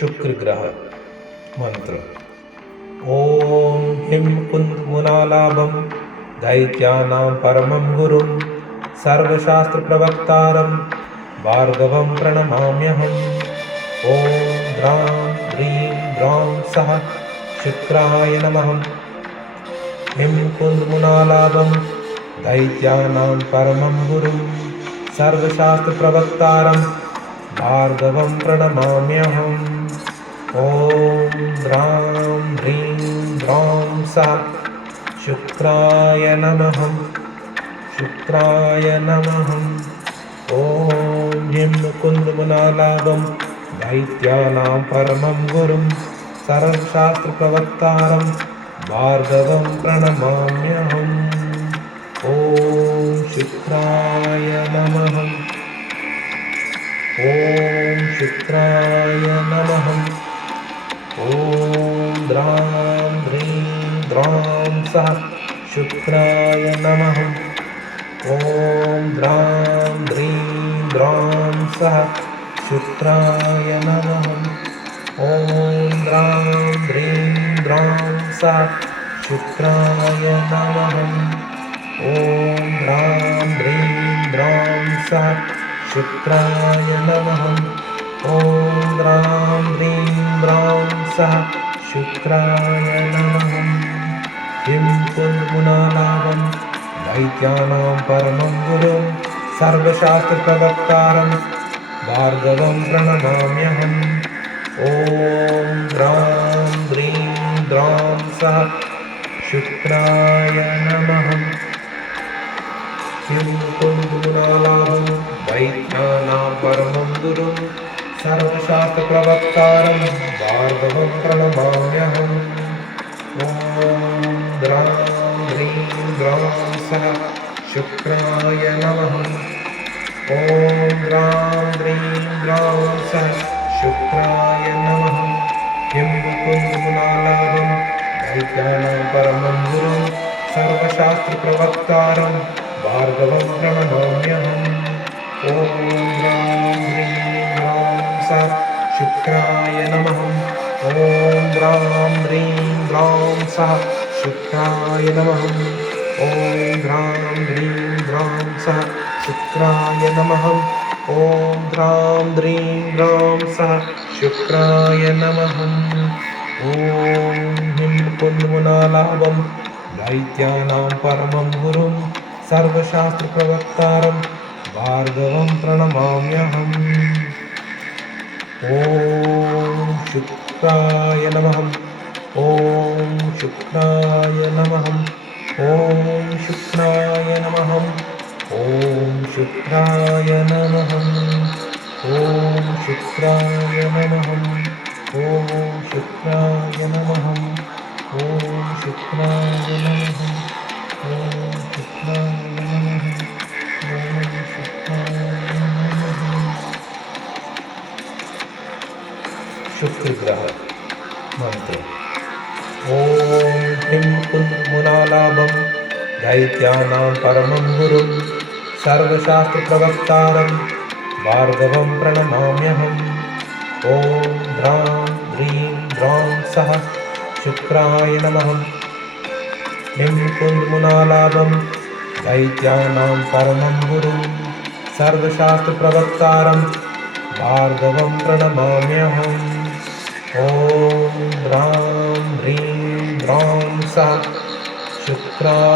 शुक्रग्रह मंत्र। ओम हिम कुंदमुनालाभं दैत्यानां परमं गुरुं सर्वशास्त्रप्रवक्तारं भार्गवं प्रणमाम्यहम्। ओम द्रां द्रीं द्रौं सः शुक्राय नमः। हिम कुंदमुनालाभं दैत्यानां परमं गुरुं सर्वशास्त्रप्रवक्तारं भार्गवं प्रणमाम्यहम्। ओम द्रां द्रीं द्रौं सः शुक्राय नमः। शुक्राय नमः। ओम हिम कुंदमुनालाभं दैत्यानां परमं गुरुं सर्वशास्त्रप्रवक्तारं भार्गवं प्रणमाम्यहम्। ओम शुक्राय नमः। ओम शुक्राय नमः। ओम द्रां द्रीं द्रौं सः शुक्राय नमः। ओम द्रां द्रीं द्रौं सः शुक्राय नमः। ओम द्रां द्रीं द्रौं सः शुक्राय नमः। ओम द्रां द्रीं द्रौं सः शुक्राय नमः। ओम द्रां द्रीं द्रौं सः शुक्राय नमः। हिम कुंदमुनालाभं दैत्यानां परमं गुरुं सर्वशास्त्रप्रवक्तारं भार्गवं प्रणमाम्यहम्। ओम द्रां द्रीं द्रौं सः शुक्राय नमः। हिम कुंदमुनालाभं दैत्यानां परमं गुरुं सर्वशास्त्रप्रवक्तारं भार्गवं प्रणमाम्यहम्। ओम द्रां द्रीं द्रौं सः शुक्राय नमः। ओम द्रां द्रीं द्रौं सः शुक्राय नमः। हिम कुंदमुनालाभं दैत्यानां परमं गुरुं सर्वशास्त्रप्रवक्तारं भार्गवं प्रणमाम्यहम्। ओम द्रां द्रीं द्रौं सः शुक्राय नमः। ओम द्रां द्रीं द्रौं सः शुक्राय नमः। ओम द्रां द्रीं द्रौं सः शुक्राय नमः। ओम द्रां द्रीं द्रौं सः शुक्राय नमः। ओम हिम कुंदमुनालाभं दैत्यानां परमं गुरुं सर्वशास्त्रप्रवक्तारं भार्गवं प्रणमाम्यहम्। ओम शुक्राय नमः। ओम शुक्राय नमः। ओम शुक्राय नमः। ओम शुक्राय नमः। ओम शुक्राय नमः। ओम शुक्राय नमः। ओम शुक्राय नमः। ओम शुक्राय नमः। ओम शुक्राय नमः। शुक्रग्रह मंत्र। ओम हिम कुंदमुनालाभं दैत्यानां परमं गुरुं सर्वशास्त्रप्रवक्तारं भार्गवं प्रणमाम्यहम्। ओम द्रां द्रीं द्रौं सः शुक्राय नमः। हिम कुंदमुनालाभं दैत्यानां परमं गुरुं सर्वशास्त्रप्रवक्तारं भार्गवं प्रणमाम्यहम्। ओम द्रां द्रीं द्रौं सः शुक्राय